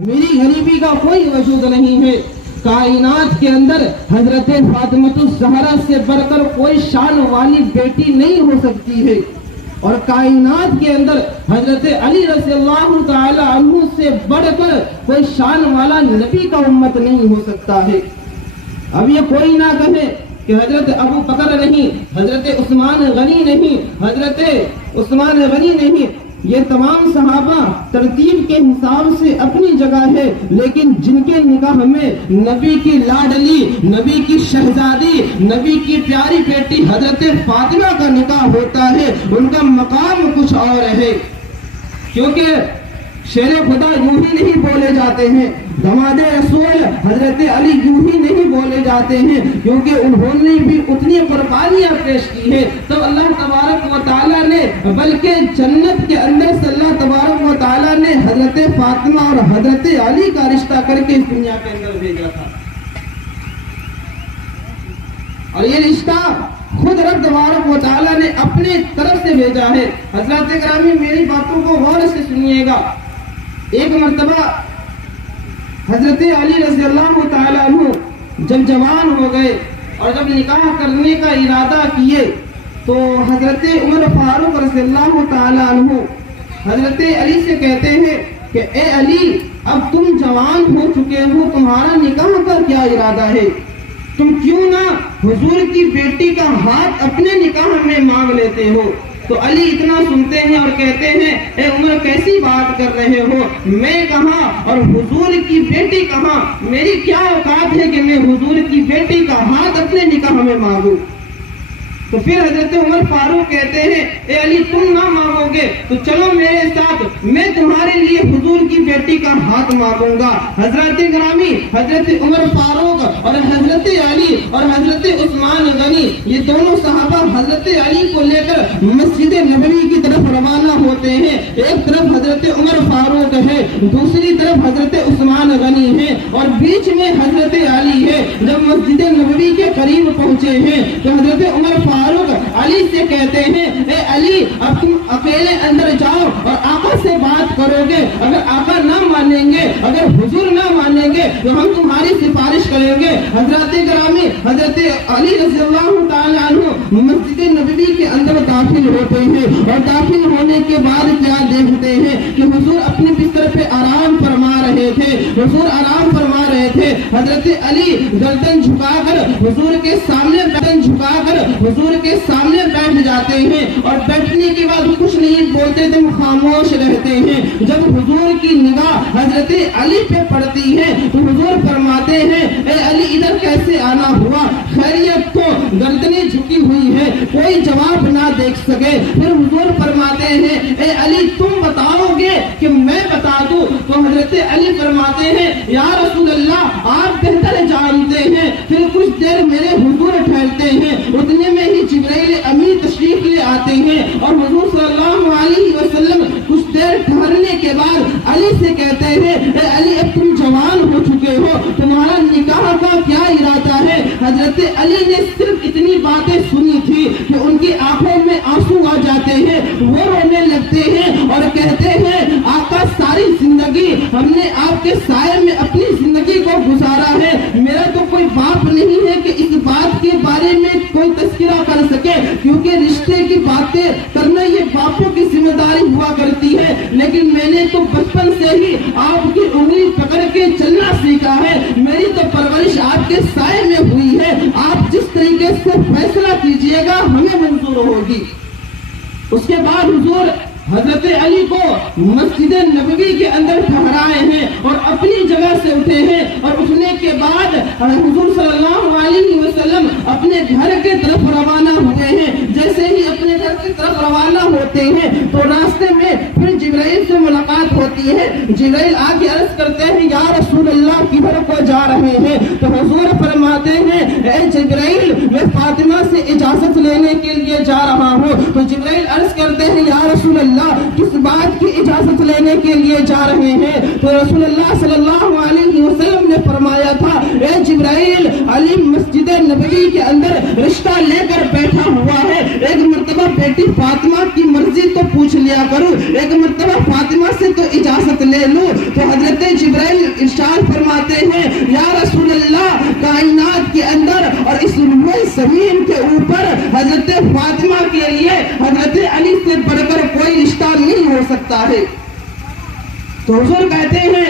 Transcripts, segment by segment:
میری غریبی کا کوئی وجود نہیں ہے۔ کائنات کے اندر حضرت فاطمۃ الزہرا سے بڑھ کر کوئی شان والی بیٹی نہیں ہو سکتی ہے، اور کائنات کے اندر حضرت علی رضی اللہ تعالی عنہ سے بڑھ کر کوئی شان والا نبی کا امت نہیں ہو سکتا ہے۔ اب یہ کوئی نہ کہے کہ حضرت ابو بکر نہیں، حضرت عثمان غنی نہیں، حضرت عثمان غنی نہیں، یہ تمام صحابہ ترتیب کے حساب سے اپنی جگہ ہے، لیکن جن کے نکاح میں نبی کی لاڈلی، نبی کی شہزادی، نبی کی پیاری بیٹی حضرت فاطمہ کا نکاح ہوتا ہے، ان کا مقام کچھ اور ہے۔ کیونکہ شیر خدا یوں ہی نہیں بولے جاتے ہیں، داماد رسول حضرت علی یوں ہی نہیں بولے جاتے ہیں، کیونکہ انہوں نے بھی اتنی قربانیاں پیش کی ہیں۔ تو اللہ تبارک و تعالیٰ نے، بلکہ جنت کے اندر سے اللہ تبارک و تعالیٰ نے حضرت فاطمہ اور حضرت علی کا رشتہ کر کے اس دنیا کے اندر بھیجا تھا، اور یہ رشتہ خود رب تبارک و تعالیٰ نے اپنے طرف سے بھیجا ہے۔ حضرات گرامی، میری باتوں کو غور سے سنیے گا۔ ایک مرتبہ حضرت علی رضی اللہ تعالی عنہ جب جوان ہو گئے اور جب نکاح کرنے کا ارادہ کیے، تو حضرت عمر فاروق رضی اللہ تعالی عنہ حضرت علی سے کہتے ہیں کہ اے علی، اب تم جوان ہو چکے ہو، تمہارا نکاح کا کیا ارادہ ہے؟ تم کیوں نہ حضور کی بیٹی کا ہاتھ اپنے نکاح میں مانگ لیتے ہو؟ تو علی اتنا سنتے ہیں اور کہتے ہیں، اے عمر کیسی بات کر رہے ہو، میں کہاں اور حضور کی بیٹی کہاں؟ میری کیا اوقات ہے کہ میں حضور کی بیٹی کا ہاتھ اپنے نکاح میں مانگوں؟ تو پھر حضرت عمر فاروق کہتے ہیں، اے علی تم نہ مانگو گے تو چلو میرے ساتھ، میں تمہارے لیے حضور کی بیٹی کا ہاتھ مانگوں گا۔ حضرت گرامی، حضرت عمر فاروق اور حضرت علی اور حضرت عثمان غنی، یہ دونوں صحابہ حضرت علی کو لے کر مسجد نبوی کی طرف روانہ ہوتے ہیں۔ ایک طرف حضرت عمر فاروق ہے، دوسری طرف حضرت عثمان غنی ہے، اور بیچ میں حضرت علی ہے۔ جب مسجد نبوی کے قریب پہنچے ہیں تو حضرت عمر فاروق علی سے کہتے ہیں، اے علی، اب تم اکیلے اندر جاؤ اور آقا سے بات کرو گے، اگر آقا نہ مانیں گے، اگر حضور نہ مانیں گے تو ہم تمہاری سفارش کریں گے۔ حضرات گرامی، حضرت علی رضی اللہ تعالی عنہ مسجد نبوی کے اندر داخل ہوتے ہیں، اور داخل ہونے کے بعد کیا دیکھتے ہیں کہ حضور اپنے بستر پہ آرام فرما رہے تھے، حضور آرام فرما رہے تھے۔ حضرت علی گردن جھکا کر حضور کے سامنے حضور کے سامنے بیٹھ جاتے ہیں، اور بیٹھنے کے بعد کچھ نہیں بولتے تھے، خاموش رہتے ہیں۔ جب حضور کی نگاہ حضرت علی پہ پڑتی ہے تو حضور فرماتے ہیں، اے علی ادھر کیسے آنا ہوا؟ خیریت تو؟ گردنیں جھکی ہوئی ہے، کوئی جواب نہ دیکھ سکے۔ پھر حضور فرماتے ہیں، اے علی تم بتاؤ گے کہ میں بتا دوں؟ تو حضرت علی فرماتے ہیں، یا رسول اللہ آپ بہتر جانتے ہیں۔ پھر کچھ دیر میرے حضور ٹھہرتے ہیں، اتنے میں ہی جبرائیل امین تشریف لے آتے ہیں، اور حضور صلی اللہ علیہ وسلم کچھ دیر ٹھہرنے کے بعد علی سے کہتے ہیں، اے علی اب تم جوان ہو چکے ہو، تمہارا نکاح کا کیا ارادہ ہے؟ حضرت علی نے صرف اتنی باتیں سنی تھی کہ ان کی آنکھوں میں آنسو آ جاتے ہیں، وہ رونے لگتے ہیں اور کہتے ہیں، آقا ساری زندگی ہم نے آپ کے سائے میں اپنی زندگی کو گزارا ہے، میرا تو کوئی باپ نہیں ہے کہ اس بات کے بارے میں کوئی تذکرہ کر سکے، کیونکہ رشتے کی باتیں کرنا یہ باپوں کی ذمہ داری ہوا کرتی ہے، لیکن میں نے تو بچپن سے ہی آپ کی انگلی پکڑ کے چلنا سیکھا ہے، میری تو پرورش آپ کے سائے میں ہوئی ہے، آپ جس طریقے سے فیصلہ کیجئے گا ہمیں منظور ہوگی۔ اس کے بعد حضور حضرت علی کو مسجد نبوی کے اندر ٹھہرائے ہیں اور اپنی جگہ سے اٹھے ہیں، اور اٹھنے کے بعد حضور صلی اللہ علیہ وسلم اپنے گھر کے طرف روانہ ہوئے ہیں۔ جیسے ہی اپنے گھر کی طرف روانہ ہوتے ہیں تو راستے میں پھر جبرائیل سے ملاقات ہوتی ہے۔ جبرائیل آ کے عرض کرتے ہیں، یا رسول اللہ کدھر کو جا رہے ہیں؟ تو حضور فرماتے ہیں، اے جبرائیل میں فاطمہ سے اجازت لینے کے لیے جا رہا ہوں۔ تو جبرائیل عرض کرتے ہیں، یا رسول اللہ کس بات کی اجازت لینے کے لیے جا رہے ہیں؟ تو رسول اللہ صلی اللہ علیہ وسلم نے فرمایا تھا، ए जिब्राइल, अली मस्जिद नबवी के अंदर रिश्ता लेकर बैठा हुआ है, एक मर्तबा बेटी फातिमा की मर्जी तो पूछ लिया करूं, एक मर्तबा फातिमा से तो इजाजत ले लूं। तो हजरत जिब्राइल इरशाद फरमाते हैं, या रसूल अल्लाह, कायनात के अंदर और इस ज़मीन के ऊपर हजरत फातिमा के लिए हजरत अली से बढ़कर कोई रिश्ता नहीं हो सकता है। तो हुजूर कहते हैं,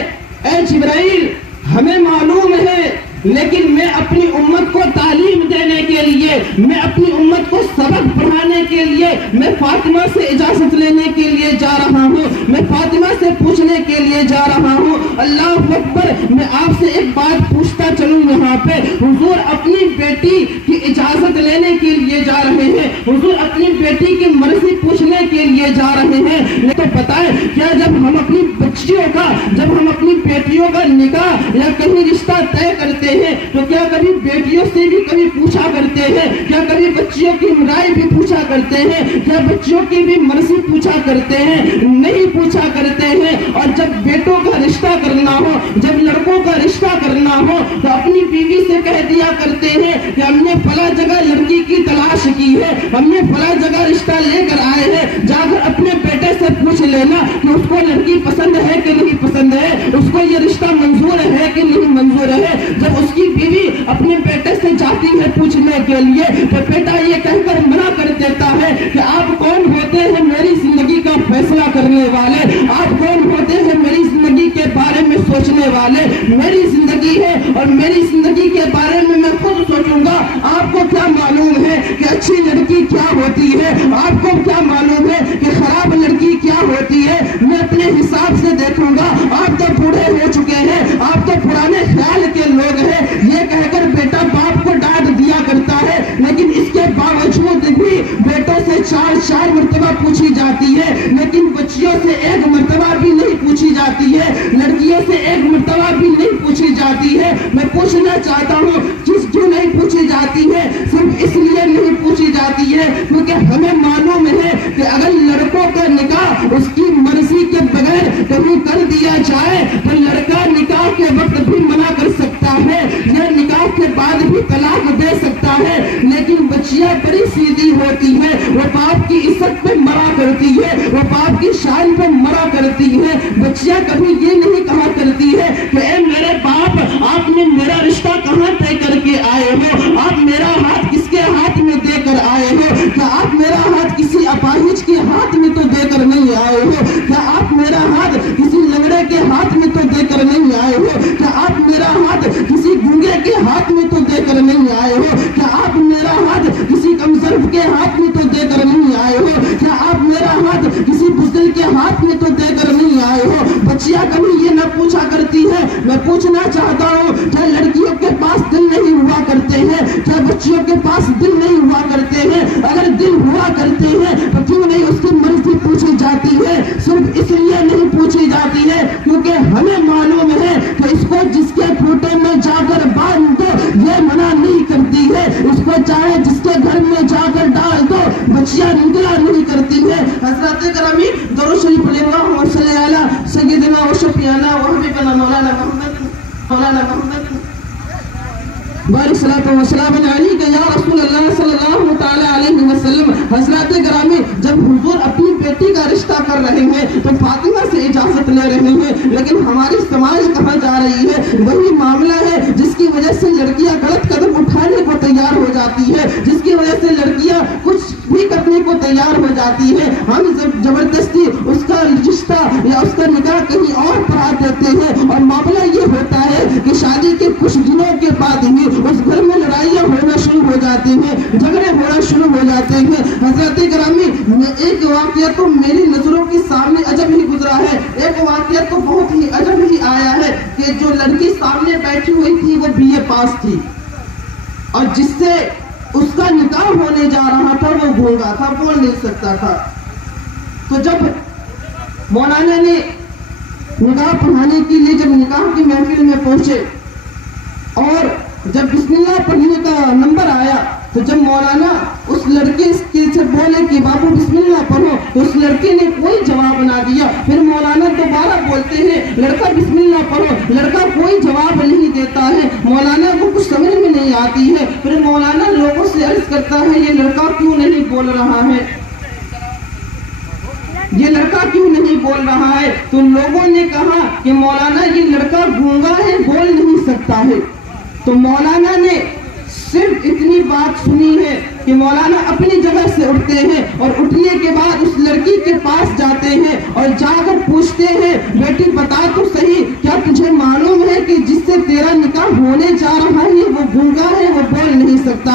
ए जिब्राइल, हमें मालूम है, लेकिन मैं अपनी उम्मत को तालीम देने के लिए, मैं अपनी उम्मत को सबक पढ़ाने के लिए मैं फातिमा से इजाजत लेने के लिए जा रहा हूँ, मैं फातिमा से पूछने के लिए जा रहा हूँ। अल्लाह अकबर, मैं आपसे एक बात पूछता चलूँ यहाँ पे, हुजूर अपनी बेटी की इजाजत लेने के लिए जा रहे हैं, हुजूर अपनी बेटी की मर्जी पूछने के लिए जा रहे हैं, तो पता है क्या, जब हम अपनी बच्चियों का, जब हम अपनी बेटियों का निकाह या कहीं रिश्ता तय करते हैं, तो क्या कभी बेटियों से भी कभी पूछा करते हैं? क्या कभी बच्चियों की राय भी पूछा करते हैं? क्या बच्चियों की भी मर्जी पूछा करते हैं? नहीं पूछा करते हैं। और जब बेटों का रिश्ता करना हो, जब लड़कों का रिश्ता करना हो, तो अपनी बीवी से कह दिया करते हैं कि हमने फला जगह लड़की की तलाश की है, हमने फला जगह रिश्ता लेकर आए हैं, जाकर अपने बेटे से पूछ लेना कि उसको लड़की पसंद है कि नहीं पसंद है, उसको ये रिश्ता मंजूर है कि नहीं मंजूर है। जब उसकी बीवी अपने बेटे से जाती है पूछने के लिए, तो बेटा ये कहकर मना कर देता है कि आप कौन होते हैं मेरी जिंदगी का फैसला करने वाले, आप कौन होते हैं मेरी जिंदगी के बारे में सोचने वाले, मेरी जिंदगी है और मेरी जिंदगी के बारे में मैं खुद सोचूंगा। आपको क्या मालूम है कि अच्छी लड़की क्या होती है, आपको क्या मालूम है कि खराब लड़की क्या होती है, मैं अपने हिसाब से देखूंगा। आप तो बूढ़े हो चुके हैं, आप तो पुराने ख्याल के लोग हैं, ये कहकर बेटा बाप को डांट दिया करता है, लेकिन इसके बावजूद भी बेटों से चार मर्तबा पूछी जाती है, लेकिन बच्चियों से एक मर्तबा भी नहीं पूछी जाती है, लड़कियों से एक मर्तबा भी नहीं पूछी जाती है। मैं पूछना चाहता हूँ क्यों नहीं पूछी जाती है? सिर्फ इसलिए नहीं पूछी जाती है क्योंकि हमें मालूम है कि अगर लड़कों का निकाह उसकी मर्जी के बगैर कभी कर दिया जाए तो लड़का निकाह के वक्त भी मना कर सकता है या निकाह के बाद भी तलाक दे सकता है, लेकिन बच्चियां बड़ी सीधी होती है, वो बाप की इज्जत पे मरा करती है, वो बाप की शान पे मरा करती है। बच्चियां कभी ये नहीं कहा करती है कि ए मेरे बाप, आपने मेरा रिश्ता कहाँ तय करके आए हो, आप मेरा हाथ किसके हाथ में देकर आए हो, क्या आप मेरा हाथ किसी अपाहिज के हाथ में तो देकर नहीं आए हो, क्या आप मेरा हाथ किसी लंगड़े के हाथ में तो देकर नहीं आए हो, क्या आप मेरा हाथ किसी गूंगे के हाथ में तो देकर नहीं आए हो, क्या आप मेरा हाथ किसी कमजोर के हाथ में तो देकर नहीं आए हो, क्या आप मेरा हाथ किसी बुज़दिल के हाथ में तो देकर नहीं आए हो। बच्चियां कभी ये न पूछा करती है। मैं पूछना चाहता हूँ, क्या लड़कियों के पास दिल नहीं हुआ करते हैं? क्या बच्चियों के पास दिल नहीं हुआ करते हैं? अगर दिल हुआ करते हैं तो क्यों नहीं उसकी मर्जी पूछी जाती है? सिर्फ इसलिए नहीं पूछी जाती है क्योंकि हमें मालूम है कि इसको जिसके खूंटे में जाकर बांध दो ये मना नहीं करती है, इसको चाहे जिसके घर में जाकर डाल दो बच्चियां निकला नहीं करती है। हज़रत करामी दरूद शरीफ पढ़ेगा, सल्लल्लाहु अलैहि सय्यदना व शफीअना व हबीबना मौलाना मोहम्मद बारिसलातु व सलाम अलैका या रसूल अल्लाह सल्लल्लाहु तआला अलैहि वसल्लम। हज़रत करामी जब हुजूर अपनी बेटी का रिश्ता कर रहे हैं तो फातिमा से इजाजत ले रहे हैं, लेकिन हमारी समाज कहाँ जा रही है? वही मामला है जिसकी वजह से लड़कियां गलत कदम उठाने को तैयार हो जाती है, जिसकी वजह से लड़कियां कुछ भी करने को तैयार हो जाती है। हम जबरदस्ती उसका रिश्ता या उसका निकाह कहीं और पढ़ा देते हैं और मामला ये होता है कि शादी के कुछ दिनों के बाद ही उस घर में लड़ाइयाँ होना शुरू हो जाती हैं, झगड़े होना शुरू हो जाते हैं। हज़रत करामी एक वाक़या तो मेरी नजरों के सामने अजब ही गुजरा है, एक वाक़या तो बहुत ही अजब ही आया है कि जो लड़की सामने बैठी हुई थी वो BA पास थी और जिससे उसका निकाह होने जा रहा था वो गूंगा था, बोल नहीं सकता था। तो जब मौलाना ने निकाह पढ़ाने के लिए जब निकाह की महफिल में पहुंचे और जब बिस्मिल्लाह पढ़ने का नंबर आया तो जब मौलाना उस लड़के से बोले कि बाबू बिस्मिल्लाह पढ़ो, तो उस लड़के ने कोई जवाब ना दिया। फिर मौलाना दोबारा बोलते हैं लड़का बिस्मिल्लाह पढ़ो, लड़का कोई जवाब नहीं देता है। مولانا کو کچھ سمجھ میں نہیں آتی ہے. پھر مولانا لوگوں سے عرض کرتا ہے یہ لڑکا کیوں نہیں بول رہا ہے, یہ لڑکا کیوں نہیں بول رہا ہے. تو لوگوں نے کہا کہ مولانا یہ لڑکا گونگا ہے, بول نہیں سکتا ہے. تو مولانا نے صرف اتنی بات سنی ہے کہ مولانا اپنی جگہ سے اٹھتے ہیں اور اٹھنے کے بعد اس لڑکی کے پاس جاتے ہیں اور جا کر پوچھتے ہیں بیٹی بتا تو صحیح, کیا تجھے معلوم ہے کہ جس سے تیرا نکاح ہونے جا رہا ہے وہ گونگا ہے, وہ بول نہیں سکتا.